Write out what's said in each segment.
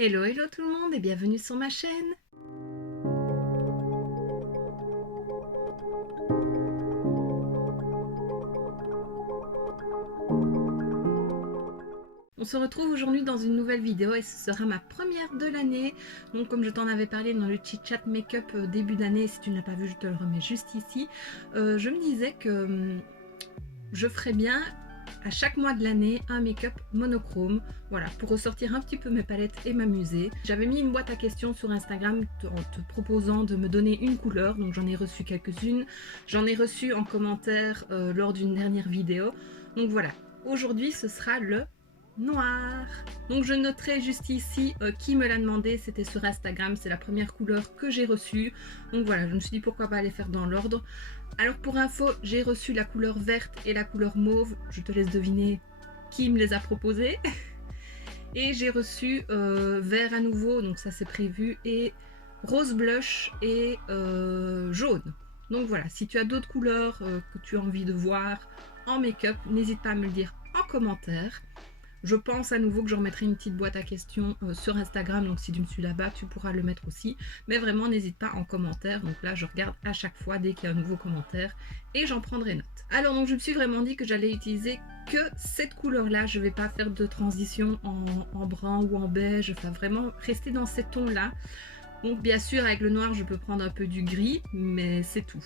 Hello hello tout le monde et bienvenue sur ma chaîne. On se retrouve aujourd'hui dans une nouvelle vidéo et ce sera ma première de l'année. Donc comme je t'en avais parlé dans le chit chat make-up début d'année, si tu ne l'as pas vu je te le remets juste ici. Je me disais que je ferais bien à chaque mois de l'année un make-up monochrome, voilà, pour ressortir un petit peu mes palettes et m'amuser. J'avais mis une boîte à questions sur Instagram en te proposant de me donner une couleur, donc j'en ai reçu quelques-unes. J'en ai reçu en commentaire lors d'une dernière vidéo. Donc voilà, aujourd'hui ce sera le noir. Donc je noterai juste ici qui me l'a demandé, c'était sur Instagram, c'est la première couleur que j'ai reçue. Donc voilà, je me suis dit pourquoi pas les faire dans l'ordre. Alors pour info, j'ai reçu la couleur verte et la couleur mauve, je te laisse deviner qui me les a proposées. Et j'ai reçu vert à nouveau, donc ça c'est prévu, et rose blush et jaune. Donc voilà, si tu as d'autres couleurs que tu as envie de voir en make-up, n'hésite pas à me le dire en commentaire. Je pense à nouveau que je remettrai une petite boîte à questions sur Instagram, donc si tu me suis là-bas, tu pourras le mettre aussi. Mais vraiment, n'hésite pas en commentaire. Donc là, je regarde à chaque fois dès qu'il y a un nouveau commentaire et j'en prendrai note. Alors, donc je me suis vraiment dit que j'allais utiliser que cette couleur-là. Je ne vais pas faire de transition en brun ou en beige. Enfin, vraiment rester dans ces tons-là. Donc bien sûr, avec le noir, je peux prendre un peu du gris, mais c'est tout.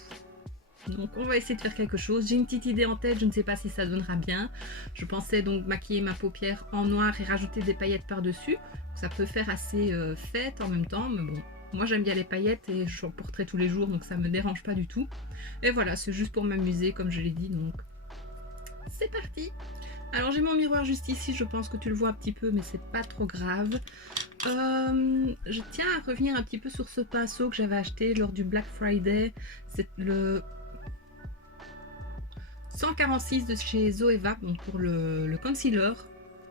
Donc on va essayer de faire quelque chose. J'ai une petite idée en tête, je ne sais pas si ça donnera bien. Je pensais donc maquiller ma paupière en noir et rajouter des paillettes par-dessus. Ça peut faire assez fête en même temps, mais bon, moi j'aime bien les paillettes et je en porterai tous les jours, donc ça me dérange pas du tout. Et voilà, c'est juste pour m'amuser comme je l'ai dit, donc c'est parti. Alors j'ai mon miroir juste ici, je pense que tu le vois un petit peu, mais c'est pas trop grave. Je tiens à revenir un petit peu sur ce pinceau que j'avais acheté lors du Black Friday. C'est le 146 de chez Zoeva, donc pour le concealer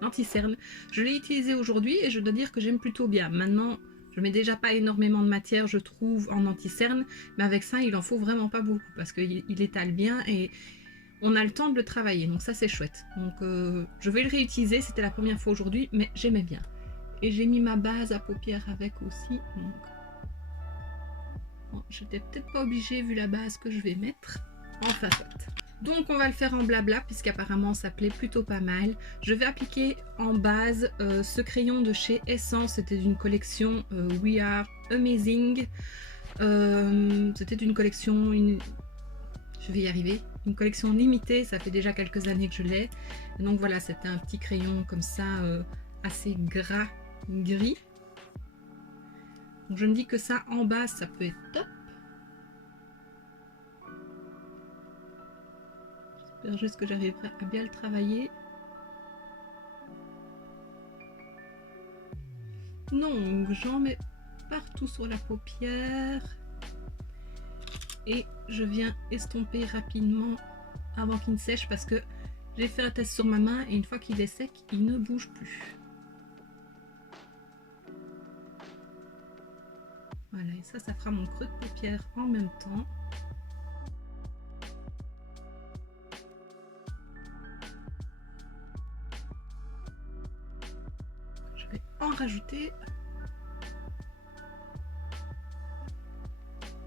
anti-cerne. Je l'ai utilisé aujourd'hui et je dois dire que j'aime plutôt bien. Maintenant, je mets déjà pas énormément de matière, je trouve, en anti-cerne, mais avec ça, il en faut vraiment pas beaucoup parce qu'il étale bien et on a le temps de le travailler, donc ça c'est chouette. Donc je vais le réutiliser, c'était la première fois aujourd'hui, mais j'aimais bien. Et j'ai mis ma base à paupières avec aussi, donc bon, j'étais peut-être pas obligée vu la base que je vais mettre. Enfin soit. Donc on va le faire en blabla puisqu'apparemment ça plaît plutôt pas mal. Je vais appliquer en base ce crayon de chez Essence, c'était d'une collection We Are Amazing. C'était une collection, je vais y arriver, une collection limitée, ça fait déjà quelques années que je l'ai. Donc voilà, c'était un petit crayon comme ça assez gras, gris. Donc je me dis que ça en base ça peut être top. J'espère juste que j'arriverai à bien le travailler. Donc j'en mets partout sur la paupière et je viens estomper rapidement avant qu'il ne sèche parce que j'ai fait un test sur ma main et une fois qu'il est sec il ne bouge plus. Voilà, et ça fera mon creux de paupière en même temps. Je vais en rajouter.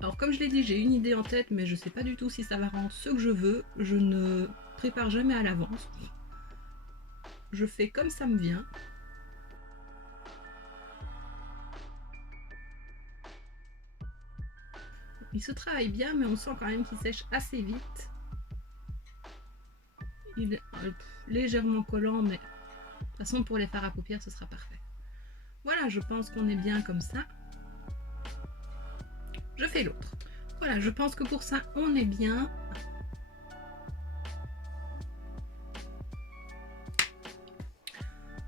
Alors comme je l'ai dit, j'ai une idée en tête, mais je sais pas du tout si ça va rendre ce que je veux. Je ne prépare jamais à l'avance. Je fais comme ça me vient. Il se travaille bien, mais on sent quand même qu'il sèche assez vite. Il est légèrement collant, mais de toute façon pour les fards à paupières ce sera parfait. Voilà, je pense qu'on est bien comme ça. Je fais l'autre. Voilà, je pense que pour ça on est bien.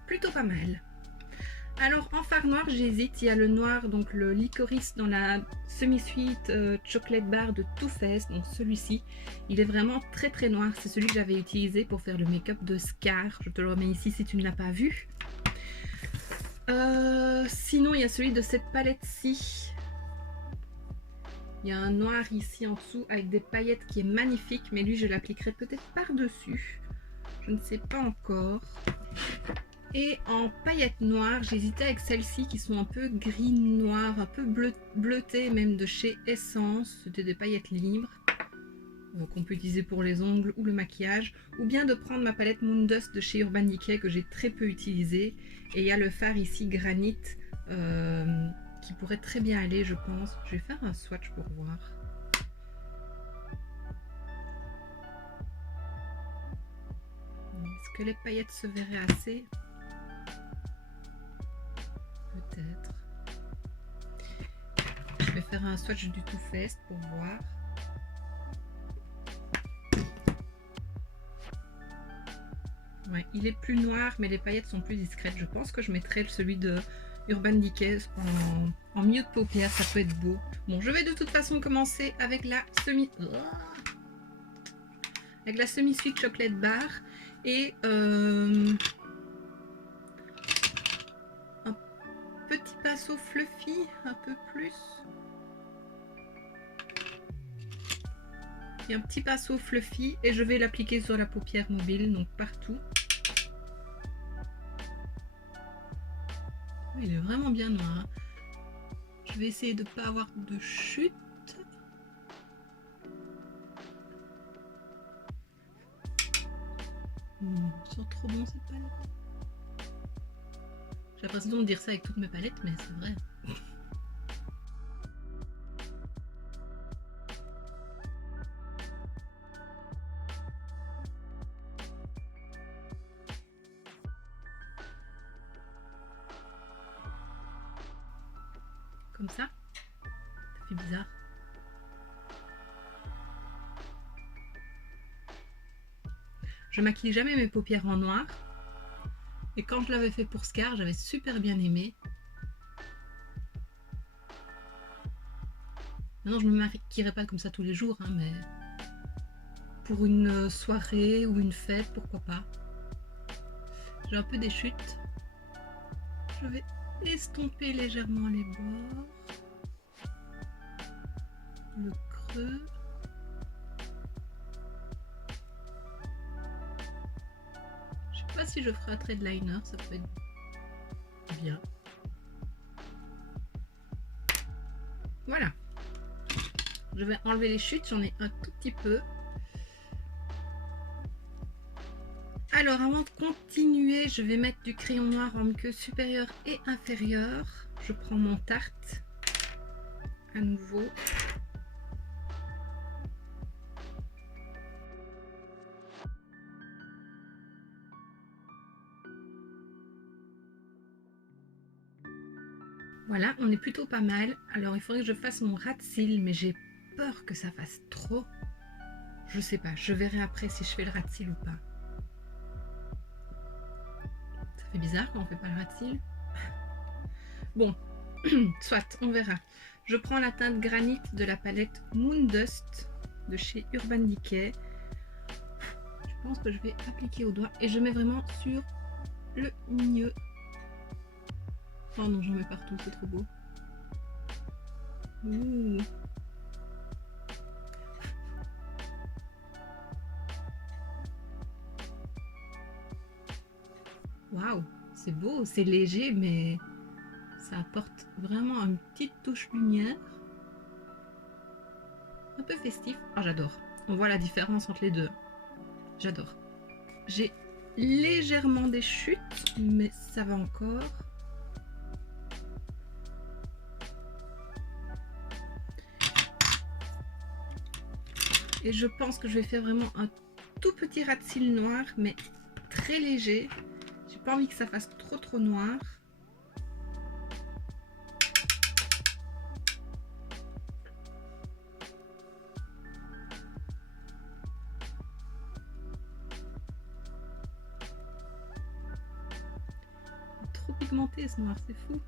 Plutôt pas mal. Alors en fard noir j'hésite, il y a le noir, donc le licorice dans la semi-sweet chocolate bar de Too Faced, donc celui-ci, il est vraiment très très noir, c'est celui que j'avais utilisé pour faire le make-up de Scar, je te le remets ici si tu ne l'as pas vu. Sinon il y a celui de cette palette-ci, il y a un noir ici en dessous avec des paillettes qui est magnifique, mais lui je l'appliquerai peut-être par-dessus, je ne sais pas encore. Et en paillettes noires, j'hésitais avec celles-ci qui sont un peu gris noir, un peu bleutées, même de chez Essence. C'était des paillettes libres qu'on peut utiliser pour les ongles ou le maquillage, ou bien de prendre ma palette Moon Dust de chez Urban Decay que j'ai très peu utilisée. Et il y a le fard ici Granit qui pourrait très bien aller, je pense. Je vais faire un swatch pour voir. Est-ce que les paillettes se verraient assez? Peut-être. Je vais faire un swatch du Too Faced pour voir. Ouais, il est plus noir, mais les paillettes sont plus discrètes. Je pense que je mettrai celui de Urban Decay en milieu de paupières, ça peut être beau. Bon, je vais de toute façon commencer avec la semi-sweet chocolate bar et un petit pinceau fluffy, un peu plus. Et un petit pinceau fluffy et je vais l'appliquer sur la paupière mobile, donc partout. Il est vraiment bien noir. Hein. Je vais essayer de ne pas avoir de chute. Sent trop bon cette palette. J'ai l'impression de dire ça avec toutes mes palettes, mais c'est vrai. Comme ça fait bizarre. Je maquille jamais mes paupières en noir. Et quand je l'avais fait pour Scar, j'avais super bien aimé. Maintenant, je me maquillerai pas comme ça tous les jours, hein, mais pour une soirée ou une fête, pourquoi pas. J'ai un peu des chutes. Je vais estomper légèrement les bords. Le creux. Je sais pas si je ferai un trait de liner, ça peut être bien. Voilà. Je vais enlever les chutes, j'en ai un tout petit peu. Alors avant de continuer, je vais mettre du crayon noir en muqueuse supérieure et inférieure. Je prends mon Tarte à nouveau. Voilà, on est plutôt pas mal. Alors il faudrait que je fasse mon ras de cils, mais j'ai peur que ça fasse trop. Je sais pas, je verrai après si je fais le ras de cils ou pas. Ça fait bizarre quand on fait pas le ras de cils. Bon, soit, on verra. Je prends la teinte Granit de la palette Moon Dust de chez Urban Decay. Je pense que je vais appliquer au doigt et je mets vraiment sur le milieu. Oh non, j'en mets partout, c'est trop beau. Ouh. Waouh, c'est beau, c'est léger, mais ça apporte vraiment une petite touche lumière. Un peu festif. Oh, j'adore. On voit la différence entre les deux. J'adore. J'ai légèrement des chutes, mais ça va encore. Et je pense que je vais faire vraiment un tout petit ras de cils noir, mais très léger. J'ai pas envie que ça fasse trop noir. Trop pigmenté ce noir, c'est fou.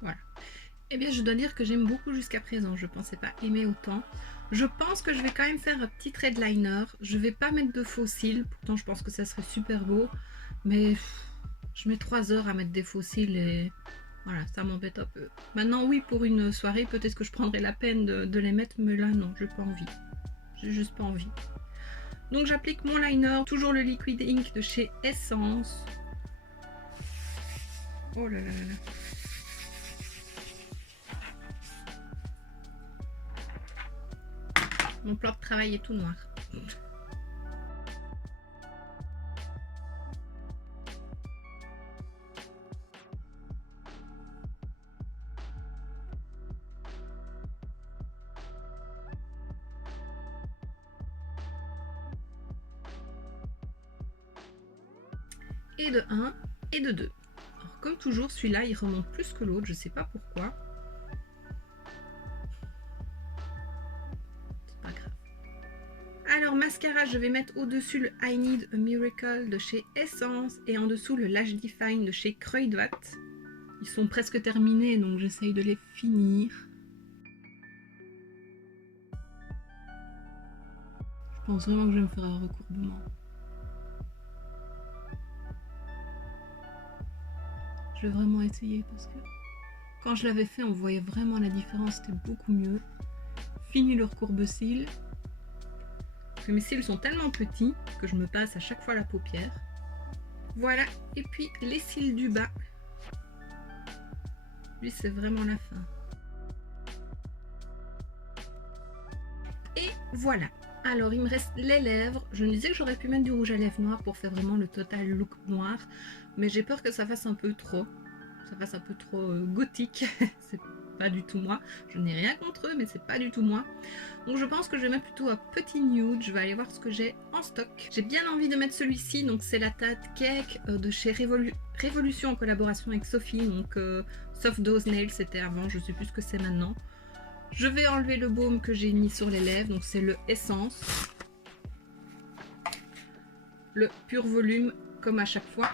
Voilà. Eh bien, je dois dire que j'aime beaucoup jusqu'à présent. Je ne pensais pas aimer autant. Je pense que je vais quand même faire un petit trait de liner. Je ne vais pas mettre de faux cils. Pourtant, je pense que ça serait super beau. Mais je mets 3 heures à mettre des faux cils et voilà, ça m'embête un peu. Maintenant, oui, pour une soirée, peut-être que je prendrai la peine de les mettre. Mais là, non, je n'ai pas envie. j'ai juste pas envie. Donc j'applique mon liner, toujours le liquid ink de chez Essence. Oh là là là là. Mon plan de travail est tout noir. Et de 1 et de 2. Alors, comme toujours, celui-là, il remonte plus que l'autre, je sais pas pourquoi. C'est pas grave. Alors, mascara, je vais mettre au-dessus le I Need a Miracle de chez Essence et en dessous le Lash Define de chez Kruidvat. Ils sont presque terminés, donc j'essaye de les finir. Je pense vraiment que je vais me faire un recourbement. Je vais vraiment essayer parce que quand je l'avais fait, on voyait vraiment la différence, c'était beaucoup mieux. Fini le recourbe-cils. Parce que mes cils sont tellement petits que je me passe à chaque fois la paupière. Voilà, et puis les cils du bas. Lui, c'est vraiment la fin. Et voilà. Alors, il me reste les lèvres. Je me disais que j'aurais pu mettre du rouge à lèvres noir pour faire vraiment le total look noir. Mais j'ai peur que ça fasse un peu trop. Ça fasse un peu trop gothique. C'est pas du tout moi. Je n'ai rien contre eux, mais c'est pas du tout moi. Donc je pense que je vais mettre plutôt un petit nude. Je vais aller voir ce que j'ai en stock. J'ai bien envie de mettre celui-ci. Donc c'est la Tarte Cake de chez Révolution en collaboration avec Sophie. Donc Soft Dose Nail, c'était avant. Je sais plus ce que c'est maintenant. Je vais enlever le baume que j'ai mis sur les lèvres. Donc c'est le Essence. Le pur volume, comme à chaque fois.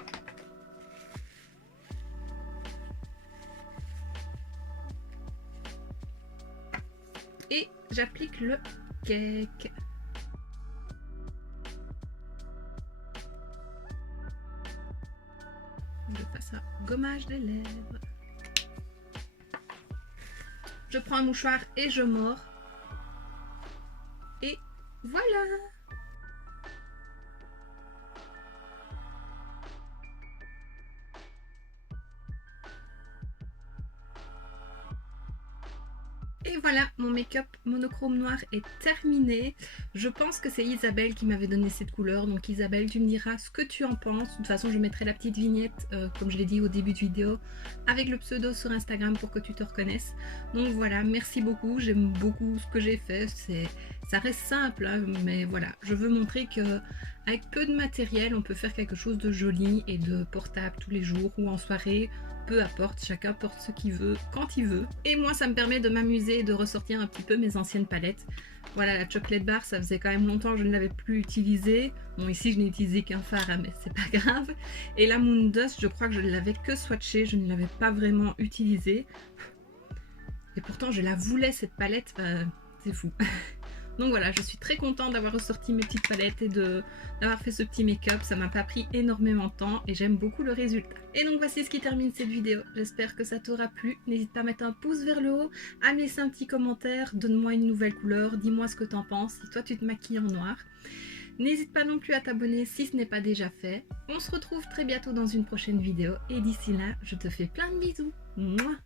Et j'applique le cake. Je passe un gommage des lèvres. Je prends un mouchoir et je mords. Et voilà! Et voilà, mon make-up monochrome noir est terminé. Je pense que c'est Isabelle qui m'avait donné cette couleur. Donc Isabelle, tu me diras ce que tu en penses. De toute façon, je mettrai la petite vignette, comme je l'ai dit au début de vidéo, avec le pseudo sur Instagram pour que tu te reconnaisses. Donc voilà, merci beaucoup. J'aime beaucoup ce que j'ai fait. Ça reste simple, hein, mais voilà. Je veux montrer que avec peu de matériel, on peut faire quelque chose de joli et de portable tous les jours ou en soirée. Peu importe, chacun porte ce qu'il veut, quand il veut. Et moi, ça me permet de m'amuser et de ressortir un petit peu mes anciennes palettes. Voilà, la Chocolate Bar, ça faisait quand même longtemps que je ne l'avais plus utilisée. Bon, ici, je n'ai utilisé qu'un fard, hein, mais c'est pas grave. Et la Moon Dust, je crois que je ne l'avais que swatchée, je ne l'avais pas vraiment utilisée. Et pourtant, je la voulais, cette palette, c'est fou. Donc voilà, je suis très contente d'avoir ressorti mes petites palettes et d'avoir fait ce petit make-up. Ça m'a pas pris énormément de temps et j'aime beaucoup le résultat. Et donc voici ce qui termine cette vidéo. J'espère que ça t'aura plu. N'hésite pas à mettre un pouce vers le haut, à me laisser un petit commentaire, donne-moi une nouvelle couleur, dis-moi ce que t'en penses, si toi tu te maquilles en noir. N'hésite pas non plus à t'abonner si ce n'est pas déjà fait. On se retrouve très bientôt dans une prochaine vidéo et d'ici là, je te fais plein de bisous. Mouah.